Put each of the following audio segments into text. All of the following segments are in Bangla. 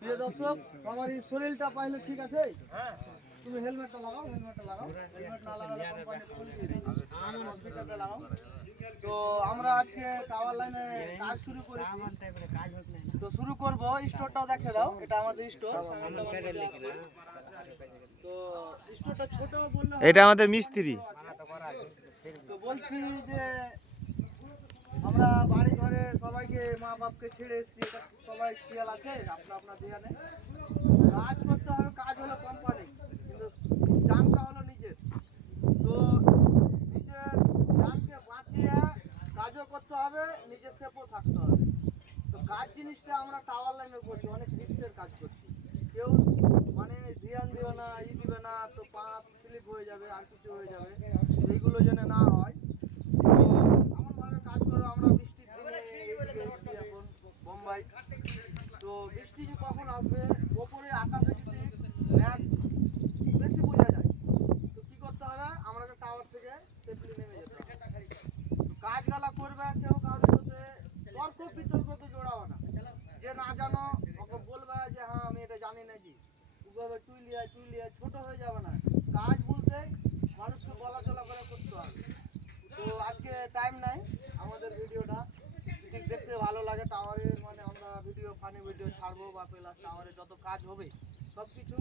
প্রিয় দর্শক, আমার এই শরীরটা পাইলে ঠিক আছে? তুমি হেলমেটটা লাগাও, হেলমেট না লাগালে কোম্পানি ফুল দিয়ে দেবে। স্পিকারটা লাগাও। তো আমরা আজকে টাওয়ার লাইনে কাজ শুরু করেছি। তো শুরু করব, স্টোরটাও দেখে দাও। এটা আমাদের স্টোর। তো স্টোরটা ছোট বললে এটা আমাদের মিস্ত্রি। তো বলছি যে আমরা বাড়ি ঘরে সবাইকে মা বাপকে ছেড়ে এসেছি, এটা সবাই খেয়াল আছে আপনার ধ্যানে। কাজ করতে হবে, কাজ হলো কোম্পানি, কিন্তু জানটা হলো নিজের। তো নিজের জানকে বাঁচিয়ে কাজও করতে হবে, নিজের সেফও থাকতে হবে। তো কাজ জিনিসটা আমরা টাওয়ার লাইনে করছি, অনেক রিক্সের কাজ করছি। কেউ মানে ধ্যান দিবে না, দিবে না, তো পা স্লিপ হয়ে যাবে, আর কিছু হয়ে যাবে, এইগুলো যেন না হয়। এমনভাবে কাজ করো, আমরা বৃষ্টির দিনে এখন বোম্বাই। তো বৃষ্টি যে কখন আসবে, ওপরে আকাশে যদি মেঘ বেশি বোঝা যায়, তো কি করতে হবে, আমাদের টাওয়ার থেকে সেফলি নেমে যেতে হবে। কাজগালা করবে, কেউ কারোর সাথে তর্ক বিতর্কতে জড়াবে না। যে না জানো ওকে বলবে যে হ্যাঁ আমি এটা জানি না, জি ওভাবে চুইলিয়া ছোট হয়ে যাবে না। কাজ বলতে মানুষকে বলা চলা করে করতে হবে। তো আজকে টাইম নাই, আমাদের ভিডিওটা যদি দেখতে ভালো লাগে, টাওয়ারে মানে আমরা ভিডিও ফানি ভিডিও ছাড়বো, বা প্লাস টাওয়ারে যত কাজ হবে সব কিছু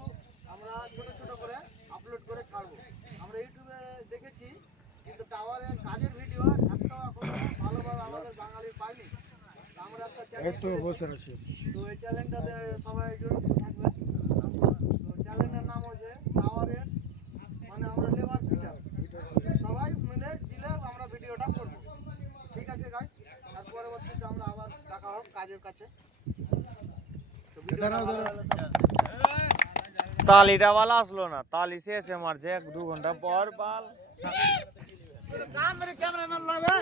আমরা ছোট ছোট করে আপলোড করে ছাড়বো। আমরা ইউটিউবে দেখেছি, কিন্তু টাওয়ারের কাজের ভিডিও একটা এখন ভালোভাবে আমাদের বাঙালির পাইনি। আমরা একটা চ্যানেল বসে আছি, তো এই চ্যানেলটাতে সবাই জড়িত থাকবে। তো চ্যানেলের নাম হচ্ছে টাওয়ারের মানে আমরা লেবার ফিচার। সবাই মিলে দিলে আমরা ভিডিওটা করবো। ঠিক আছে গাইস, আর পরবর্তীতে আমরা আবার দেখা হোক কাজের কাছে। তালিটা বালা আসলো না, তালি শেষে মারছে 1-2 ঘন্টা পর বাল। ক্যামেরাম্যান লাগবে।